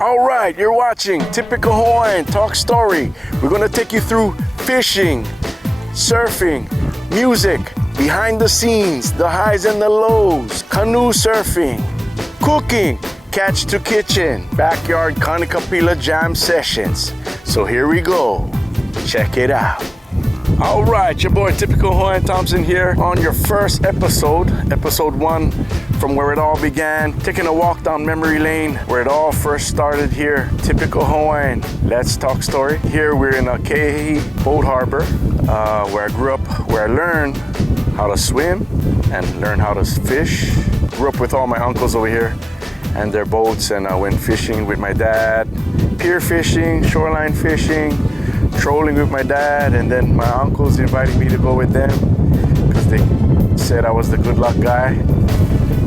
All right, you're watching Typical Hawaiian Talk Story. We're gonna take you through fishing, surfing, music, behind the scenes, the highs and the lows, canoe surfing, cooking, catch to kitchen, backyard Kanikapila jam sessions. So here we go. Check it out. All right, your boy Typical Hawaiian Thompson here on your first episode 1 from where it all began, taking a walk down memory lane where it all first started here. Typical Hawaiian, let's talk story. Here we're in Keehi Boat Harbor, where I grew up, where I learned how to swim and learn how to fish. Grew up with all my uncles over here and their boats, and I went fishing with my dad, pier fishing, shoreline fishing, trolling with my dad, and then my uncles invited me to go with them because they said I was the good luck guy.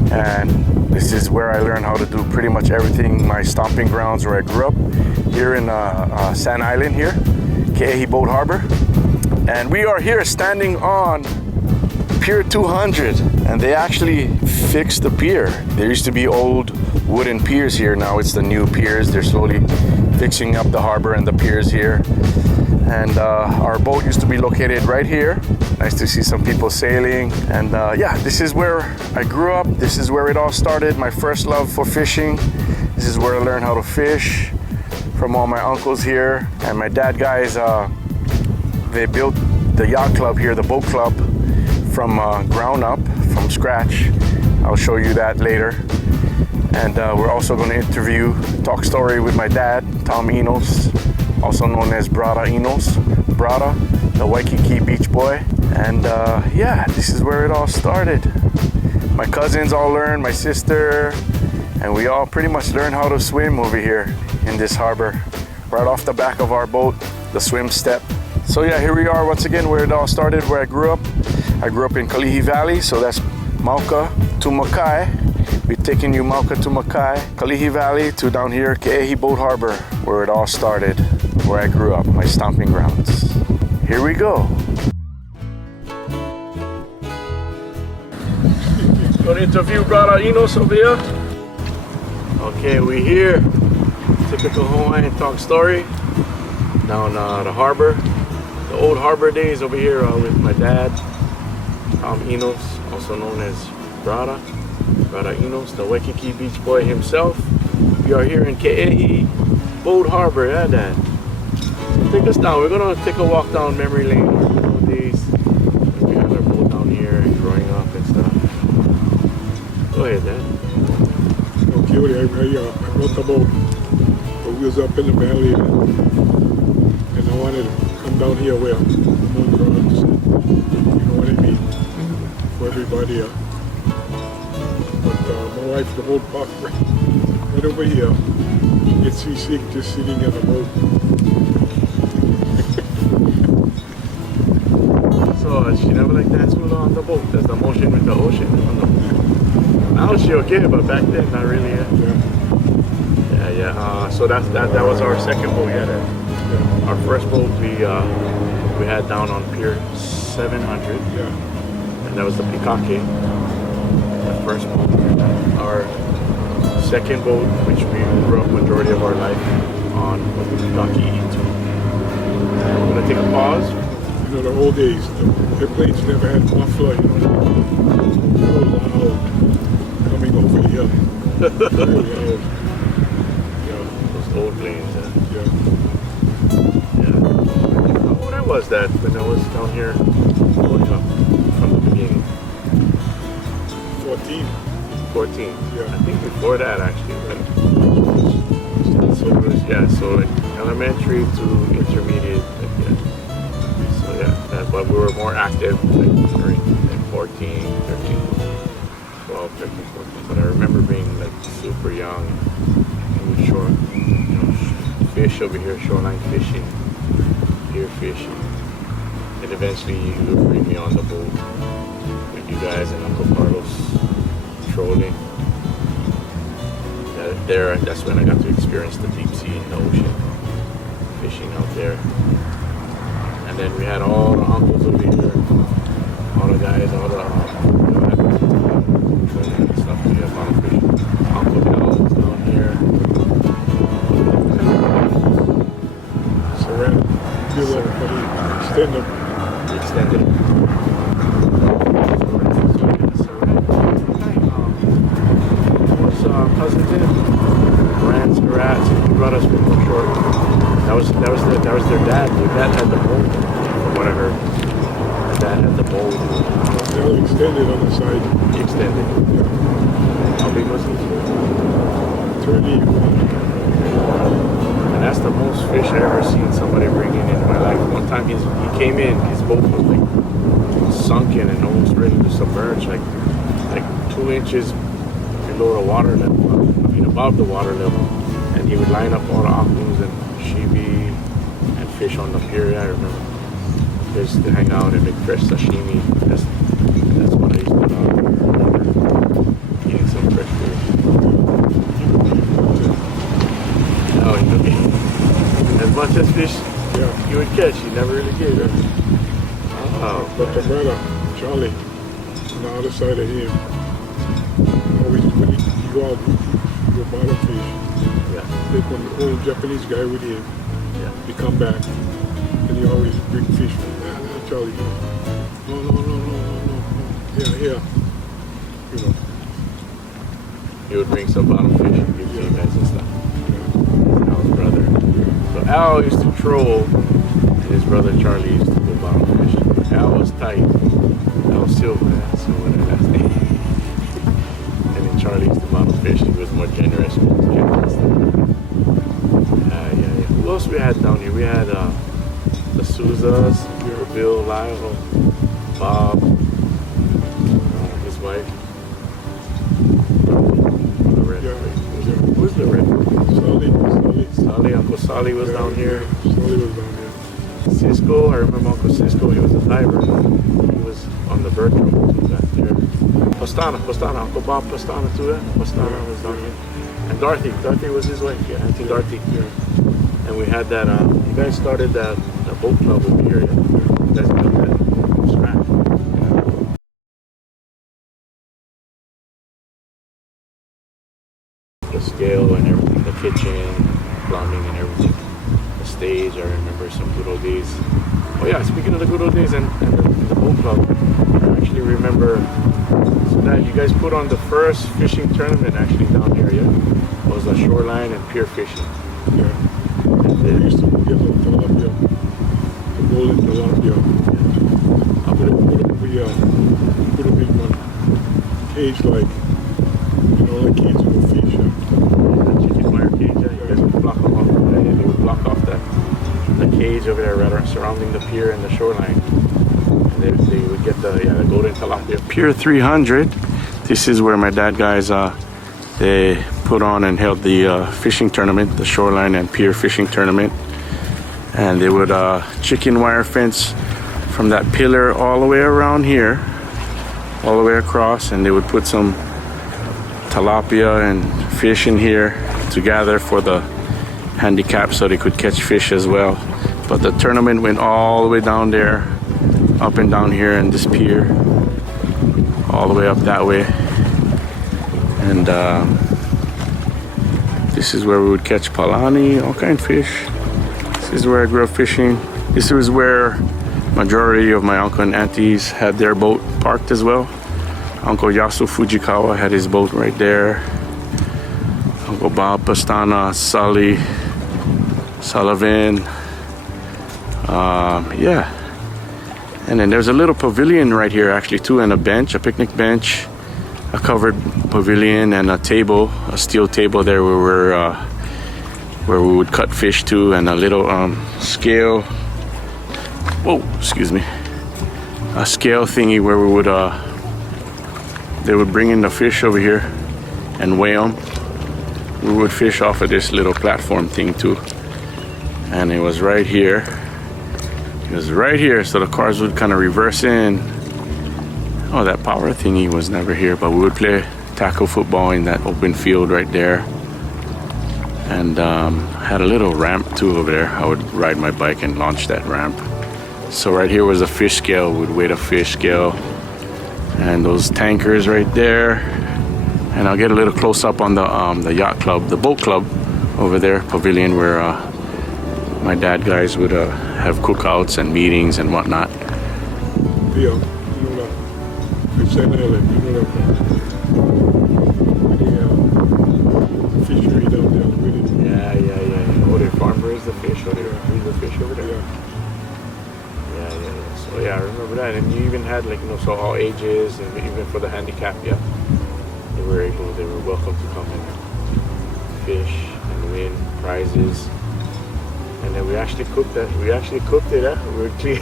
And this is where I learned how to do pretty much everything. My stomping grounds where I grew up, here in Sand Island here, Keehi Boat Harbor. And we are here standing on Pier 200, and they actually fixed the pier. There used to be old wooden piers here. Now it's the new piers. They're slowly fixing up the harbor and the piers here. And our boat used to be located right here. Nice to see some people sailing. And yeah, this is where I grew up. This is where it all started. My first love for fishing. This is where I learned how to fish from all my uncles here. And my dad guys, they built the yacht club here, the boat club, from ground up, from scratch. I'll show you that later. And we're also going to interview, talk story with my dad, Tom Enos, also known as Brada Enos, Brada, the Waikiki beach boy. And yeah, this is where it all started. My cousins all learned, my sister, and we all pretty much learned how to swim over here in this harbor, right off the back of our boat, the swim step. So yeah, here we are once again where it all started, where I grew up. I grew up in Kalihi Valley, so that's Mauka to Makai. We're taking you Mauka to Makai, Kalihi Valley to down here, Keehi Boat Harbor, where it all started, where I grew up, my stomping grounds. Here we go. Gonna interview Brada Enos over here. Okay, we here. Typical Hawaiian Talk Story. Down the harbor. The old harbor days over here with my dad, Tom Enos, also known as Brada Enos, the Waikiki beach boy himself. We are here in Keehi Boat Harbor, yeah, Dad. So take us down. We're gonna take a walk down memory lane over the days when we had our boat down here and growing up and stuff. Go ahead, Dad. Okay, I built a boat, but we was up in the valley, and I wanted to come down here where moon rods, you know what I mean, for everybody. But my wife, the boat parked right over here. She gets seasick just sitting in the boat. So she never like that swimming on the boat. That's the motion with the ocean. Now she okay, but back then not really. Yeah. So that was our second boat. Yeah. Our first boat we had down on Pier 700. Yeah. And that was the Pikake. The first boat. Our second boat, which we grew up majority of our life on, was the Pikake E2. We're gonna take a pause. You know, the old days, the airplanes never had muffler, you know. So loud coming over here. Very loud. Yeah. Those old planes. Yeah. When I was that, when I was down here growing up from the beginning. 14. Yeah. I think before that actually, right? So it was, so like elementary to intermediate, So yeah, but we were more active like during like 14, 13, 12, 13, 14. But I remember being like super young and we shore, fish over here, shoreline fishing, pier fishing. And eventually you would bring me on the boat with you guys and Uncle Carlos trolling. That's when I got to experience the deep sea in the ocean, fishing out there. And then we had all the uncles over here, all the guys, all the trolling and stuff. We had a lot of fishing. Uncle Bill was down here. but he extended them. Extended. Was cousin Tim, Grant's rats. He brought us before short. That was their dad. Their dad had the boat, from what I heard. Their dad had the boat. They extended on the side. He extended. How big was he? 30. And that's the most fish I ever seen somebody bring in my life. One time he came in, his boat was like sunken and almost ready to submerge, like 2 inches below the water level. I mean above the water level. And he would line up all the akus and shibi and fish on the pier. I remember. They used to hang out and make fresh sashimi. That's what I used to remember. Eating some fresh fish. Oh, as much as fish you would catch, you never really get it. Oh, but the brother, Charlie, on the other side of him, always when he go out, go bottom fish. yeah, Like when the old Japanese guy with him, yeah. he come back and he always bring fish from that. Charlie, no. Yeah. You know. He would bring some bottom fish and give you guys and stuff. Al's brother. So Al used to troll, and his brother Charlie used to go bottom fishing. Al was tight. Al was silver that last name. And then Charlie used to bottom fish. He was more generous with his kids and stuff. Yeah. Who else we had down here? We had the Souzas, Bill, Lyle, Bob, his wife. Who's the red? Sully, Uncle Sully was down here. Sully was down here. Cisco, I remember Uncle Cisco, he was a diver. He was on the Bertram back there. Pastana, Uncle Bob Pastana too. Pastana was down here. And Dorothy was his wife, yeah, Auntie Dorothy. And we had that, you guys started that boat club over here, yeah? You guys built that from scratch. The scale and everything, the kitchen, plumbing and everything. The stage, I remember some good old days. Oh yeah, speaking of the good old days and the boat club, I actually remember that you guys put on the first fishing tournament actually down here, yeah? It was a shoreline and pier fishing. Yeah. We used to get the tilapia, the golden tilapia. We put them in one cage like cage of a fish. Chicken wire cage, yeah. You guys would block them off. They would block off the cage over there, rather surrounding the pier and the shoreline. And they would get the golden tilapia. Pier 300. This is where my dad guys they put on and held the fishing tournament, the shoreline and pier fishing tournament. And they would chicken wire fence from that pillar all the way around here, all the way across, and they would put some tilapia and fish in here to gather for the handicap so they could catch fish as well. But the tournament went all the way down there, up and down here in this pier, all the way up that way. And this is where we would catch palani, all kind of fish. This is where I grew up fishing. This was where majority of my uncle and aunties had their boat parked as well. Uncle Yasu Fujikawa had his boat right there. Uncle Bob Pastana, Sully, Sullivan. Yeah. And then there's a little pavilion right here actually too, and a bench, a picnic bench, a covered pavilion, and a table, a steel table there where we would cut fish to, and a little scale. Whoa, excuse me. A scale thingy where we would they would bring in the fish over here and weigh them. We would fish off of this little platform thing too, and it was right here. It was right here, so the cars would kind of reverse in. Oh, that power thingy was never here, but we would play tackle football in that open field right there. And had a little ramp too over there. I would ride my bike and launch that ramp. So right here was a fish scale. We'd weigh the fish scale. And those tankers right there. And I'll get a little close up on the yacht club, the boat club over there, pavilion, where my dad guys would have cookouts and meetings and whatnot. Yeah, you know that. It's an island, you know that. The fishery down there, really. Yeah. Oh, they farm raise the fish. Oh, they raise the fish over there. Yeah. Yeah. So yeah, I remember that. And you even had like, you know, so all ages and even for the handicap, yeah. They were welcome to come and fish and win prizes. And then we actually cooked it. We would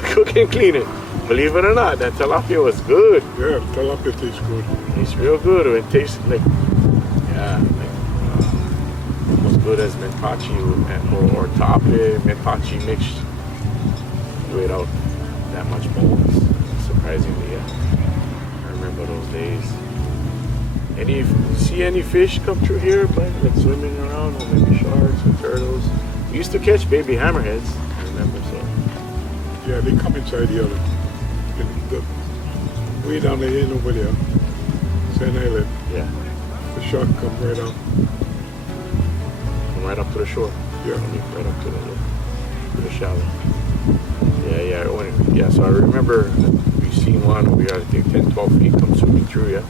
cook and clean it. Believe it or not, that tilapia was good. Yeah, tilapia tastes good. It's real good. It tastes like, almost good as menpachi or tape menpachi mixed without that much bones. Surprisingly, yeah. I remember those days. See any fish come through here, like swimming around, or maybe sharks or turtles? We used to catch baby hammerheads, I remember, so. Yeah, they come inside the other. Way down the end over there, Sand Island. Yeah. The shark come right up. Come right up to the shore. Yeah. Right up to the shallow. Yeah, so I remember we seen one, we had I think 10, 12 feet come swimming through, yeah.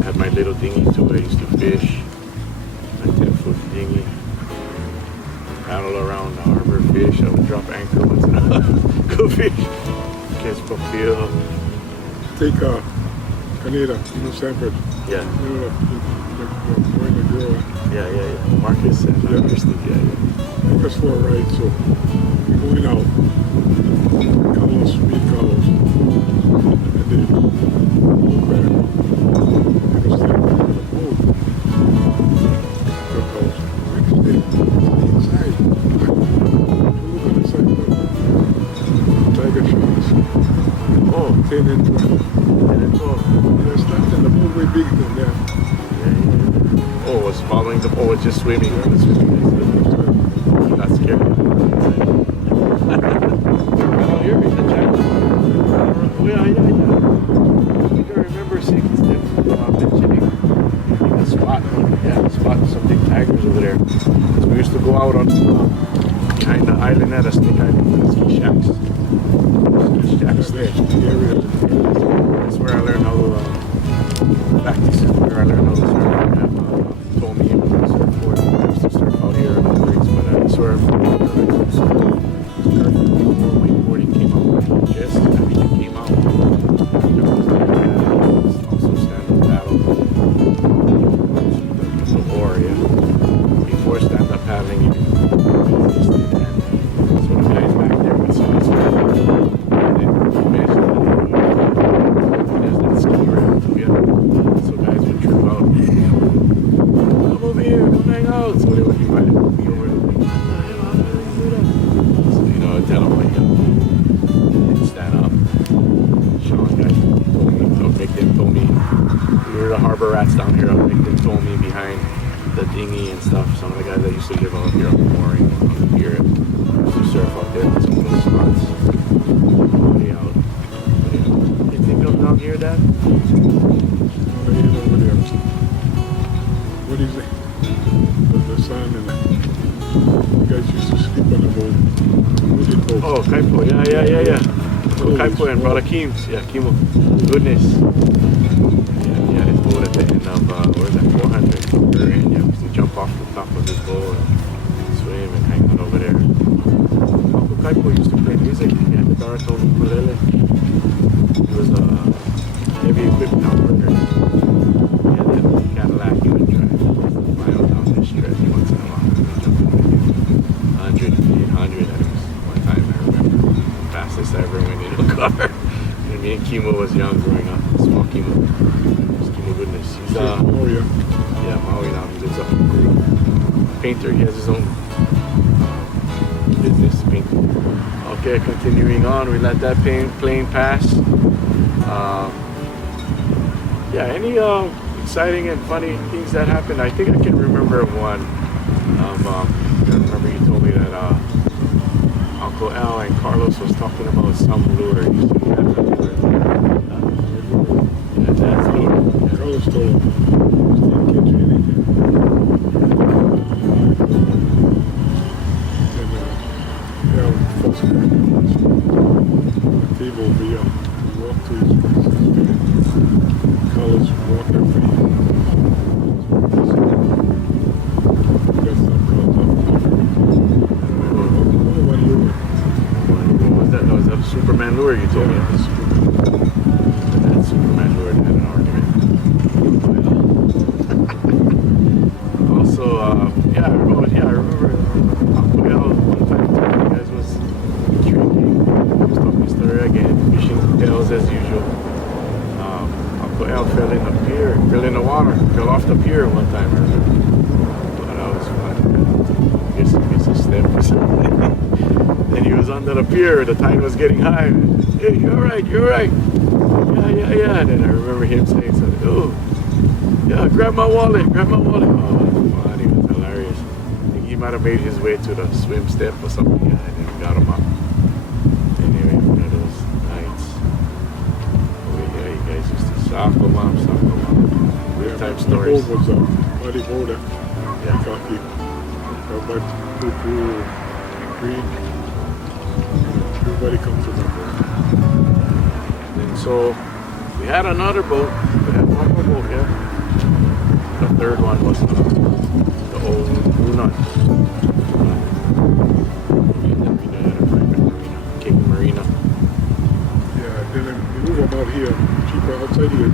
I had my little dinghy too, I used to fish. My 10-foot dinghy. Paddle around the harbor, fish. I would drop anchor once in a while. Go fish. Catch papio. Take Canada, you know Sanford. Yeah. You know the boy and the girl. Yeah. Marcus and Christy, yeah. Take us for a ride, so we're going out. Carlos, meet Carlos. And then look back. Take us there. Oh. Look Carlos. Next day, inside. Look on the side of the tiger sharks. Oh, 10 and 12. There's nothing, the boat way big than that. yeah. Oh, was following the. Oh, it's just swimming. Got scared. I don't hear me, the jack. Yeah. I think I remember seeing them mentioning a spot. Yeah, some big tigers over there. So we used to go out on behind the island at a snake island, ski shacks. That's where I learned how to practice. Where I learned how to surf. Told me when I surfboard. I used to surf out here on the rigs, but I surf. Before wakeboarding came out, just everything came out. Also stand-up paddle. The oar, yeah. Before stand-up paddling, you just did that. So the guys back there would surf. So guys would trip out. Come over here, come hang out. So they would invite me over. So I'd tell them like, stand up. Sean guys told me we were the harbor rats down here. They told me behind the dinghy and stuff. Some of the guys that used to live out here on the mooring on the pier used to surf out there at some of those spots. Way out. You think I'm down here, Dad? What is it? The sun and the guys used to sleep on the boat. Wooden boat. Oh, Kaipo, yeah. Oh, Kaipo and Brother Keems. Yeah, Kimo. Goodness. Yeah, his boat at the end of, where's that, 400? Yeah, we used to jump off the top of his boat and swim and hang out over there. Uncle Kaipo used to play music. He had the baritone ukulele. He was a heavy equipment operator. He had that Cadillac he would drive. Fly out down this stretch once in a while. Jump in 100, 800. That was one time I remember. Fastest I ever went in a car. And me and Kimo was young growing up. Small Kimo. Kimo goodness. He's Maui now. He lives up in Peru. Painter. He has his own business painting. Okay, continuing on. We let that plane pass. Any exciting and funny things that happened? I think I can remember one. I remember you told me that Uncle Al and Carlos was talking about some lure. He used to have a lure. That's lure. Carlos told him, didn't catch anything. And over here. We walk to his college, walk there for you. Got some calls up. One lure. What was that? That was a Superman lure you told me. That Superman lure had an argument. Also, I remember one time you guys was drinking. I was talking the story again, fishing tails as usual. Uncle Al fell in the water, fell off the pier one time. I remember. Thought that was fun. I guess a step or something. Then he was under the pier, the tide was getting high. Hey, you're right. Yeah. And then I remember him saying something, oh, yeah, grab my wallet. Oh, that's funny, it was hilarious. I think he might have made his way to the swim step or something, and then we got him up. Anyway, one of those nights. Over here, you guys used to soccer mom. Real time stories. The boat was a muddy boat. Yeah. Cocky. But poo green. Everybody comes to my boat. And so we had another boat. We had one more boat, yeah. The third one was the old Luna. Cape Marina. Yeah, then we move them out here. Cheaper outside here.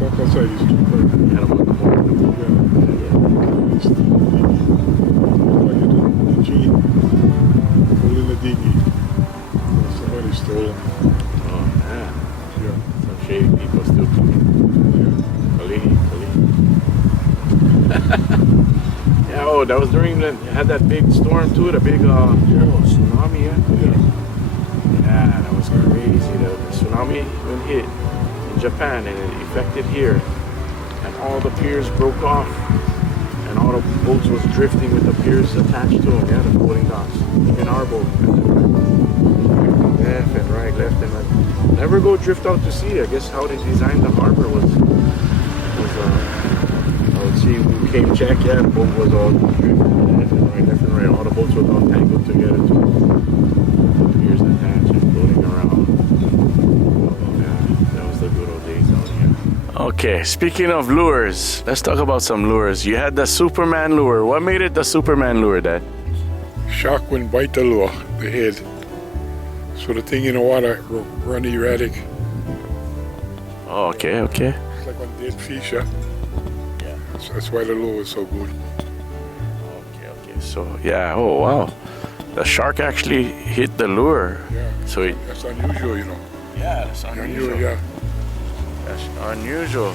Walk outside is cheaper. We had them on the boat. Yeah. The Gene. Holding the dinghy. Somebody stole them. Oh man, Yeah. some shady people still coming. Yeah. Keehi. Yeah, oh, that was during it had that big storm too, the big tsunami, yeah? Yeah, that was crazy. The tsunami when hit in Japan and it affected here. And all the piers broke off. And all the boats was drifting with the piers attached to them, yeah, the floating docks. Even our boat. Left and right. Never go drift out to sea. I guess how they designed the harbor was I would see who came check, yeah, the boat was all drifting left and right. All the boats were all tangled together too. The piers attached and floating around. Oh yeah, that was the good old days out here. Okay, speaking of lures, let's talk about some lures. You had the Superman lure. What made it the Superman lure, Dad? Shark wouldn't bite the lure, the head. So the thing in the water run erratic. Oh, okay. It's like one dead fish, yeah? Yeah. So that's why the lure was so good. Okay. So, yeah, oh, wow. The shark actually hit the lure. Yeah. So it, That's unusual, you know. yeah, that's unusual. Yeah. That's unusual.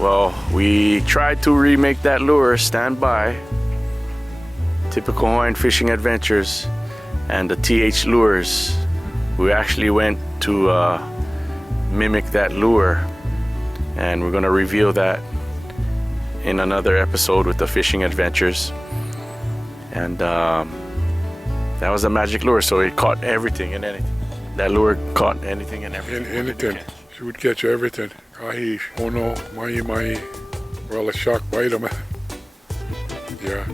Well, we tried to remake that lure, Stand By. Typical Hawaiian Fishing Adventures. And the TH lures. We actually went to mimic that lure. And we're gonna reveal that in another episode with the Fishing Adventures. And that was a magic lure, so it caught everything and anything. That lure caught anything and everything. Anything. She would catch everything. Ahi, ono, mai. Well, a shark bite him. Yeah.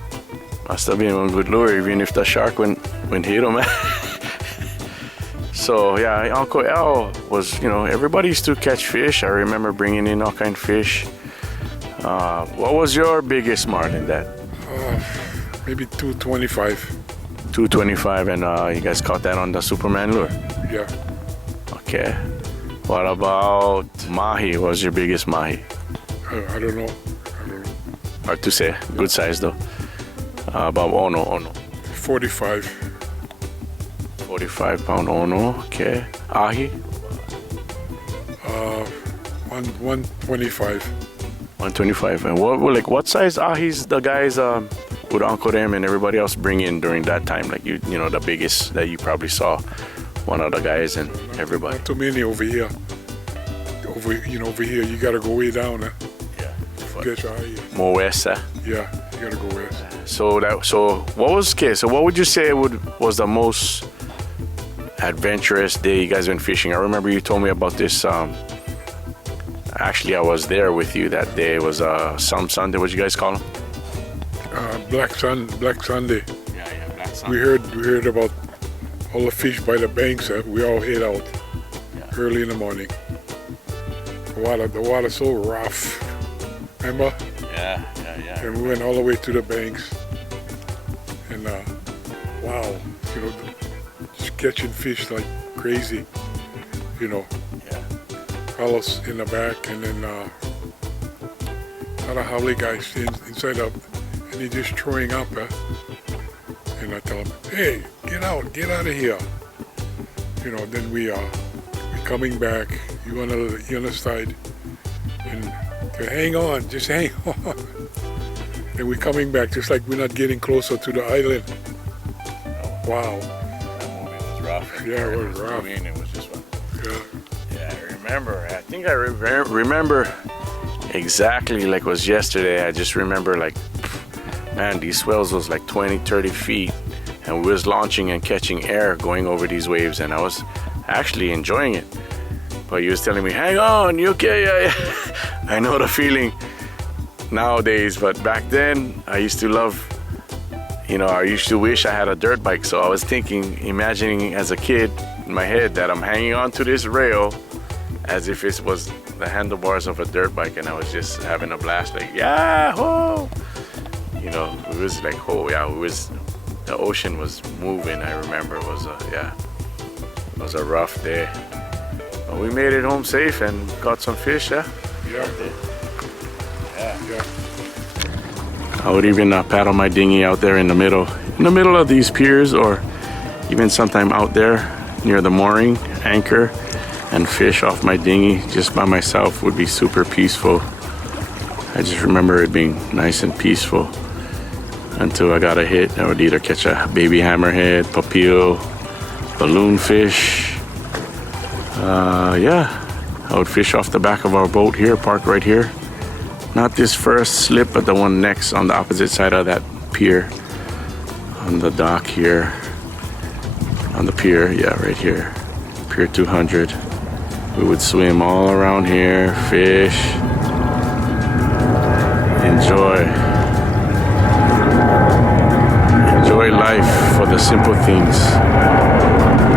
Must have been one good lure, even if the shark went hit him. So yeah, Uncle Al was, everybody used to catch fish. I remember bringing in all kind of fish. What was your biggest marlin, Dad? Maybe 225. 225, and you guys caught that on the Superman lure. Yeah. Okay. What about mahi? What was your biggest mahi? I don't know. Hard to say. Good size though. About ono. 45. 45 pound ono. Okay. Ahi? 125. 125. And what size ahis the guys would Uncle Them and everybody else bring in during that time? Like the biggest that you probably saw. One of the guys and everybody. Not too many over here. Over here you gotta go way down. Yeah. Get your eye. More west. Yeah, you gotta go west. So what would you say was the most adventurous day you guys went fishing? I remember you told me about this. Actually, I was there with you that day. It was some Sunday. What you guys call them? Black Sunday. Yeah, Black Sunday. We heard about all the fish by the banks, we all head out early in the morning. The water's so rough. Remember? Yeah. And we went all the way to the banks. And wow, you know, just catching fish like crazy. You know. Yeah. Carlos in the back, and then other Howley guys inside up, and he just throwing up. And I tell him, hey, get out of here. You know, then we coming back, you on the side, and hang on, just hang on. And we coming back just like we're not getting closer to the island. Wow. That movie was rough. Yeah, it was rough. It was just fun. Yeah. I remember. I think I remember exactly like it was yesterday. I just remember like, man, these swells was like 20, 30 feet, and we was launching and catching air going over these waves, and I was actually enjoying it. But you was telling me, hang on, you okay? Yeah. I know the feeling nowadays, but back then I used to love, you know, I used to wish I had a dirt bike. So I was thinking, imagining as a kid in my head that I'm hanging on to this rail as if it was the handlebars of a dirt bike, and I was just having a blast, like, yeah, whoa. You know, it was like, oh yeah, the ocean was moving. I remember it was a rough day. But we made it home safe and caught some fish, yeah? Yeah. I would even paddle my dinghy out there in the middle of these piers, or even sometime out there near the mooring anchor, and fish off my dinghy just by myself would be super peaceful. I just remember it being nice and peaceful until I got a hit. I would either catch a baby hammerhead, papio, balloon fish. I would fish off the back of our boat here, parked right here. Not this first slip, but the one next on the opposite side of that pier. On the dock here. On the pier, yeah, right here. Pier 200. We would swim all around here, fish, enjoy life for the simple things.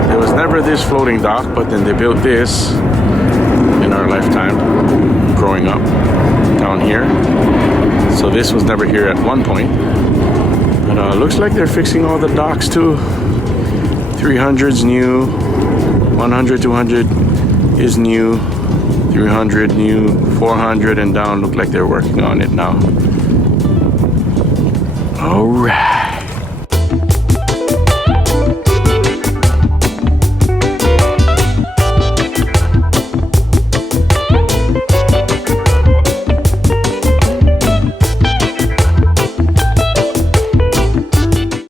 There was never this floating dock, but then they built this in our lifetime, growing up down here. So this was never here at one point. But looks like they're fixing all the docks too. 300's new, 100, 200 is new, 300 new, 400 and down look like they're working on it now.